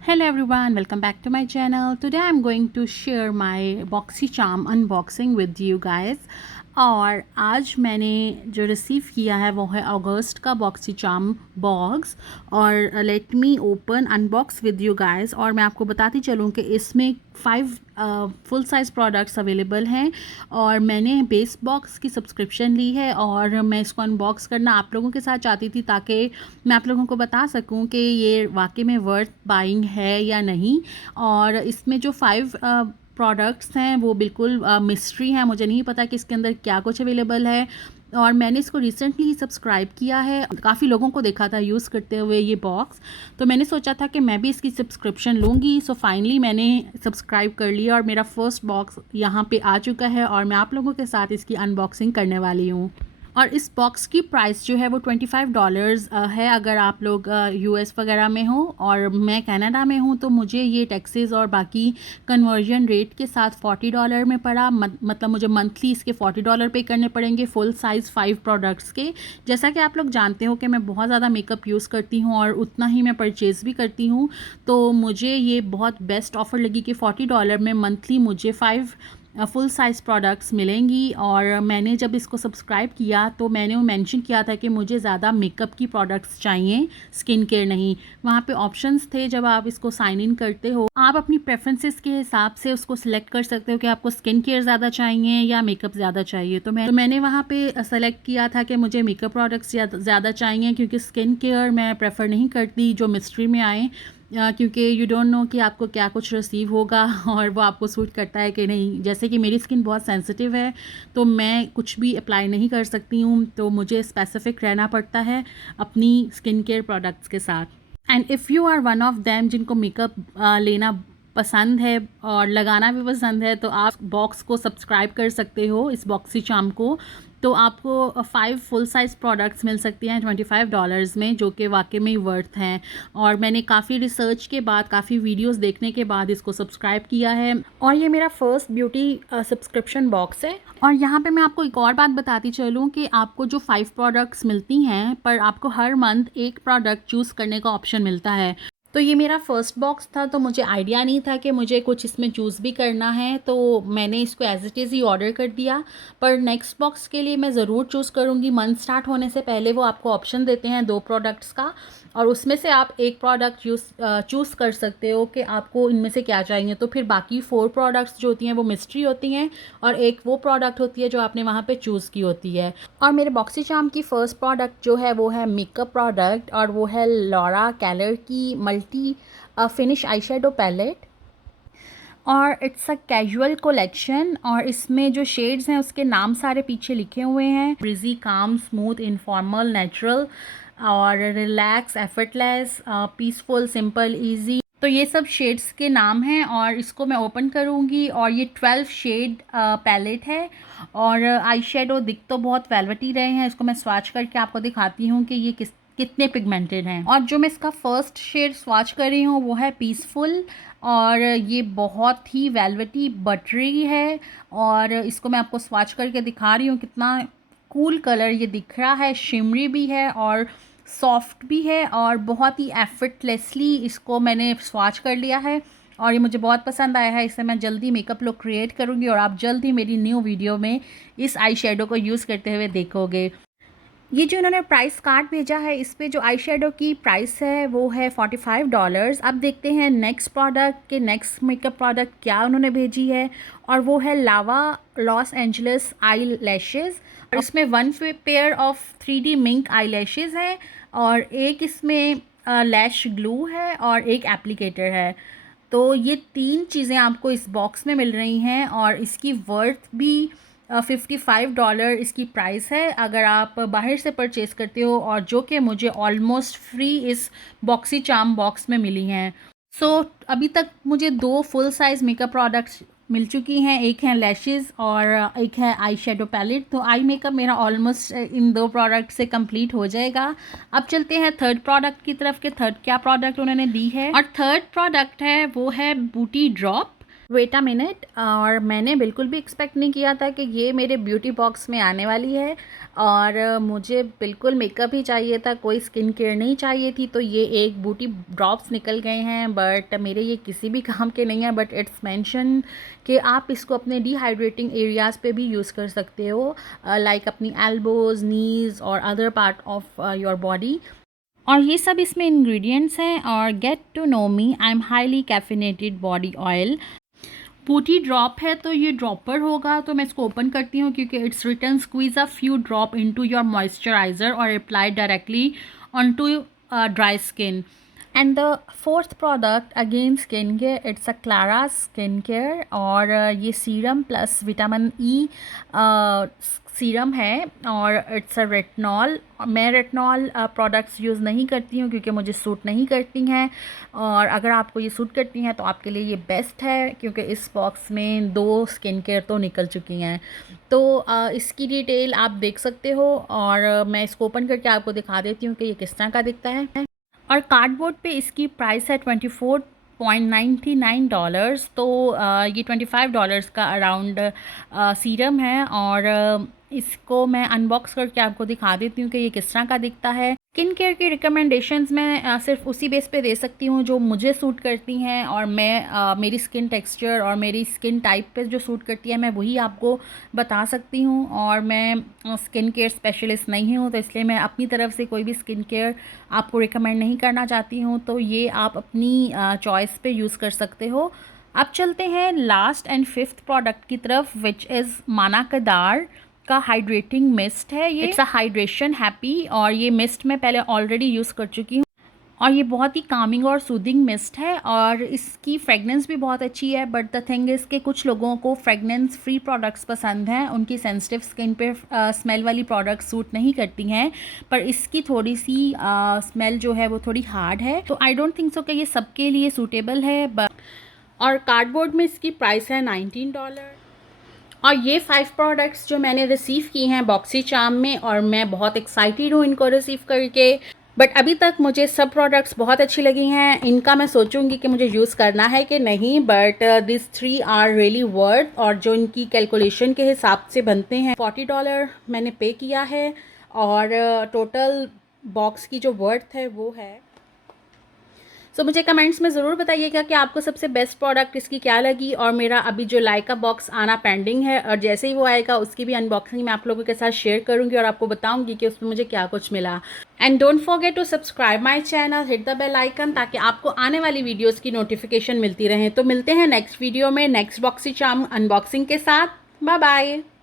Hello everyone, welcome back to my channel. Today I'm going to share my BoxyCharm unboxing with you guys. और आज मैंने जो receive किया है वो है अगस्त का BoxyCharm बॉक्स। और let me open unbox with you guys. और मैं आपको बताती चलूँ कि इसमें 5 फुल साइज़ प्रोडक्ट्स अवेलेबल हैं। और मैंने बेस बॉक्स की सब्सक्रिप्शन ली है और मैं इसको अनबॉक्स करना आप लोगों के साथ चाहती थी ताकि मैं आप लोगों को बता सकूं कि ये वाकई में वर्थ बाइंग है या नहीं। और इसमें जो 5 प्रोडक्ट्स हैं वो बिल्कुल मिस्ट्री हैं, मुझे नहीं पता कि इसके अंदर क्या कुछ अवेलेबल है। और मैंने इसको रिसेंटली ही सब्सक्राइब किया है, काफ़ी लोगों को देखा था यूज़ करते हुए ये बॉक्स, तो मैंने सोचा था कि मैं भी इसकी सब्सक्रिप्शन लूँगी। सो फाइनली मैंने सब्सक्राइब कर लिया और मेरा फर्स्ट बॉक्स यहाँ पे आ चुका है और मैं आप लोगों के साथ इसकी अनबॉक्सिंग करने वाली हूँ। और इस बॉक्स की प्राइस जो है वो $25 है अगर आप लोग यूएस वगैरह में हो, और मैं कनाडा में हूँ तो मुझे ये टैक्सेस और बाकी कन्वर्जन रेट के साथ $40 में पड़ा। मतलब मुझे मंथली इसके $40 पे करने पड़ेंगे फुल साइज़ 5 प्रोडक्ट्स के। जैसा कि आप लोग जानते हो कि मैं बहुत ज़्यादा मेकअप यूज़ करती हूँ और उतना ही मैं परचेज़ भी करती हूँ, तो मुझे ये बहुत बेस्ट ऑफ़र लगी कि $40 में मंथली मुझे 5 फुल साइज़ प्रोडक्ट्स मिलेंगी। और मैंने जब इसको सब्सक्राइब किया तो मैंने मेंशन किया था कि मुझे ज़्यादा मेकअप की प्रोडक्ट्स चाहिए, स्किन केयर नहीं। वहाँ पे ऑप्शंस थे, जब आप इसको साइन इन करते हो आप अपनी प्रेफरेंसेस के हिसाब से उसको सिलेक्ट कर सकते हो कि आपको स्किन केयर ज़्यादा चाहिए या मेकअप ज़्यादा चाहिए। तो मैंने वहाँ पे सेलेक्ट किया था कि मुझे मेकअप प्रोडक्ट्स ज़्यादा चाहिए, क्योंकि स्किन केयर मैं प्रेफर नहीं करती जो मिस्ट्री में आए, क्योंकि यू डोंट नो कि आपको क्या कुछ रिसीव होगा और वो आपको सूट करता है कि नहीं। जैसे कि मेरी स्किन बहुत सेंसिटिव है तो मैं कुछ भी अप्लाई नहीं कर सकती हूँ, तो मुझे स्पेसिफिक रहना पड़ता है अपनी स्किन केयर प्रोडक्ट्स के साथ। And if you are one of them जिनको मेकअप लेना पसंद है और लगाना भी पसंद है, तो आप बॉक्स को सब्सक्राइब कर सकते हो, इस BoxyCharm को। तो आपको 5 फुल साइज़ प्रोडक्ट्स मिल सकती हैं $25 में, जो कि वाकई में वर्थ हैं। और मैंने काफ़ी रिसर्च के बाद, काफ़ी वीडियोस देखने के बाद इसको सब्सक्राइब किया है। और ये मेरा फर्स्ट ब्यूटी सब्सक्रिप्शन बॉक्स है। और यहाँ पे मैं आपको एक और बात बताती चलूँ कि आपको जो 5 प्रोडक्ट्स मिलती हैं, पर आपको हर मंथ एक प्रोडक्ट चूज़ करने का ऑप्शन मिलता है। तो ये मेरा फर्स्ट बॉक्स था, तो मुझे आइडिया नहीं था कि मुझे कुछ इसमें चूज़ भी करना है, तो मैंने इसको as it is he order कर दिया। पर नेक्स्ट बॉक्स के लिए मैं ज़रूर चूज़ करूँगी। मंथ स्टार्ट होने से पहले वो आपको ऑप्शन देते हैं 2 प्रोडक्ट्स का, और उसमें से आप एक प्रोडक्ट चूज़ कर सकते हो कि आपको इनमें से क्या चाहिए। तो फिर बाकी 4 प्रोडक्ट्स जो होती हैं वो मिस्ट्री होती हैं, और एक वो प्रोडक्ट होती है जो आपने वहाँ पे चूज़ की होती है। और मेरे BoxyCharm की फ़र्स्ट प्रोडक्ट जो है वो है मेकअप प्रोडक्ट, और वो है लॉरा केलर की multi finish eye shadow palette. और इट्स अ कैजुअल कलेक्शन, और इसमें जो शेड्स हैं उसके नाम सारे पीछे लिखे हुए हैं। ब्रिजी, काम, स्मूथ, इनफॉर्मल, नेचुरल, और relax, effortless, peaceful, simple, easy. तो ये सब शेड्स के नाम हैं, और इसको मैं ओपन करूँगी। और ये 12 शेड पैलेट है, और आई शेडो दिख तो बहुत वेलवेटी रहे हैं। इसको मैं स्वाच करके आपको दिखाती हूँ कि ये कितने पिगमेंटेड हैं। और जो मैं इसका फर्स्ट शेड स्वाच कर रही हूँ वो है पीसफुल, और ये बहुत ही वेलवेटी बटरी है। और इसको मैं आपको स्वाच करके दिखा रही हूँ, कितना कूल कलर ये दिख रहा है, शिमरी भी है और सॉफ्ट भी है, और बहुत ही एफर्टलेसली इसको मैंने स्वाच कर लिया है। और ये मुझे बहुत पसंद आया है। इससे मैं जल्दी मेकअप लुक क्रिएट करूँगी, और आप जल्दी मेरी न्यू वीडियो में इस आई शेडो को यूज़ करते हुए देखोगे। ये जो इन्होंने प्राइस कार्ड भेजा है, इस पे जो आई शेडो की प्राइस है वो है $45। अब देखते हैं नेक्स्ट प्रोडक्ट के नेक्स्ट मेकअप प्रोडक्ट क्या उन्होंने भेजी है, और वो है लावा लॉस एंजलिस आई लैशेज़। और इसमें 1 pair of 3D mink I lashes है, और एक इसमें लैश ग्लू है, और एक एप्लीकेटर है। तो ये 3 चीज़ें आपको इस बॉक्स में मिल रही हैं, और इसकी वर्थ भी $55 इसकी प्राइस है अगर आप बाहर से परचेज़ करते हो, और जो कि मुझे ऑलमोस्ट फ्री इस BoxyCharm बॉक्स में मिली हैं। सो अभी तक मुझे 2 फुल साइज़ मेकअप प्रोडक्ट्स मिल चुकी हैं, एक है लैशेज़ और एक है आई शेडो पैलेट। तो आई मेकअप मेरा ऑलमोस्ट इन 2 प्रोडक्ट से कंप्लीट हो जाएगा। अब चलते हैं थर्ड प्रोडक्ट की तरफ कि थर्ड क्या प्रोडक्ट उन्होंने दी है। और थर्ड प्रोडक्ट है वो है बूटी ड्रॉप। वेट अ मिनट, और मैंने बिल्कुल भी एक्सपेक्ट नहीं किया था कि ये मेरे ब्यूटी बॉक्स में आने वाली है। और मुझे बिल्कुल मेकअप ही चाहिए था, कोई स्किन केयर नहीं चाहिए थी। तो ये एक ब्यूटी ड्रॉप्स निकल गए हैं, बट मेरे ये किसी भी काम के नहीं हैं। बट इट्स मेंशन कि आप इसको अपने डिहाइड्रेटिंग एरियाज़ पे भी यूज़ कर सकते हो, लाइक अपनी एल्बोज़, नीज़ और other part of your body. और ये सब इसमें इंग्रेडिएंट्स हैं। और get to know me, I am highly caffeinated body oil. Booty drop है तो ये ड्रॉपर होगा, तो मैं इसको ओपन करती हूँ क्योंकि it's return squeeze a few drop into your moisturiser और apply directly on to dry skin. And the fourth product again skin care, it's a Clara skin care. और ये serum plus vitamin E serum है, और it's a retinol. मैं retinol products use नहीं करती हूँ क्योंकि मुझे सूट नहीं करती हैं। और अगर आपको ये सूट करती हैं तो आपके लिए ये बेस्ट है, क्योंकि इस बॉक्स में 2 स्किन केयर तो निकल चुकी हैं। तो इसकी डिटेल आप देख सकते हो, और मैं इसको ओपन करके आपको दिखा देती हूँ कि ये किस तरह का दिखता है। और कार्डबोर्ड पे इसकी प्राइस है $24.99। तो ये $25 का अराउंड सीरम है। और इसको मैं अनबॉक्स करके आपको दिखा देती हूँ कि ये किस तरह का दिखता है। स्किन केयर की रिकमेंडेशंस मैं सिर्फ उसी बेस पे दे सकती हूँ जो मुझे सूट करती हैं, और मैं मेरी स्किन टेक्सचर और मेरी स्किन टाइप पे जो सूट करती है मैं वही आपको बता सकती हूँ। और मैं स्किन केयर स्पेशलिस्ट नहीं हूँ, तो इसलिए मैं अपनी तरफ से कोई भी स्किन केयर आपको रिकमेंड नहीं करना चाहती हूँ। तो ये आप अपनी चॉइस पे यूज़ कर सकते हो। अब चलते हैं लास्ट एंड फिफ्थ प्रोडक्ट की तरफ, विच इज़ माना कदार का हाइड्रेटिंग मिस्ट है। ये इट्स अ हाइड्रेशन हैप्पी, और ये मिस्ट मैं पहले ऑलरेडी यूज़ कर चुकी हूँ। और ये बहुत ही कामिंग और सूदिंग मिस्ट है, और इसकी फ्रेगनेंस भी बहुत अच्छी है। बट द थिंग इज़ कि कुछ लोगों को फ्रेगनेंस फ्री प्रोडक्ट्स पसंद हैं, उनकी सेंसिटिव स्किन पे स्मेल वाली प्रोडक्ट्स सूट नहीं करती हैं। पर इसकी थोड़ी सी स्मेल जो है वो थोड़ी हार्ड है, तो आई डोंट थिंक सो कि ये सबके लिए सूटेबल है। और कार्डबोर्ड में इसकी प्राइस है $19। और ये 5 प्रोडक्ट्स जो मैंने रिसीव की हैं बॉक्सी चार्म में, और मैं बहुत एक्साइटेड हूँ इनको रिसीव करके। बट अभी तक मुझे सब प्रोडक्ट्स बहुत अच्छी लगी हैं। इनका मैं सोचूंगी कि मुझे यूज़ करना है कि नहीं, but this 3 are really worth. और जो इनकी कैलकुलेशन के हिसाब से बनते हैं, $40 मैंने पे किया है। और टोटल बॉक्स की जो वर्थ है वो है। सो मुझे कमेंट्स में ज़रूर बताइएगा कि आपको सबसे बेस्ट प्रोडक्ट इसकी क्या लगी। और मेरा अभी जो लाइका बॉक्स आना पेंडिंग है, और जैसे ही वो आएगा उसकी भी अनबॉक्सिंग मैं आप लोगों के साथ शेयर करूंगी और आपको बताऊंगी कि उसमें मुझे क्या कुछ मिला। And don't forget to subscribe my channel, hit the bell icon, ताकि आपको आने वाली वीडियोज़ की नोटिफिकेशन मिलती रहे। तो मिलते हैं नेक्स्ट वीडियो में नेक्स्ट बॉक्सी चार्म अनबॉक्सिंग के साथ। Bye bye.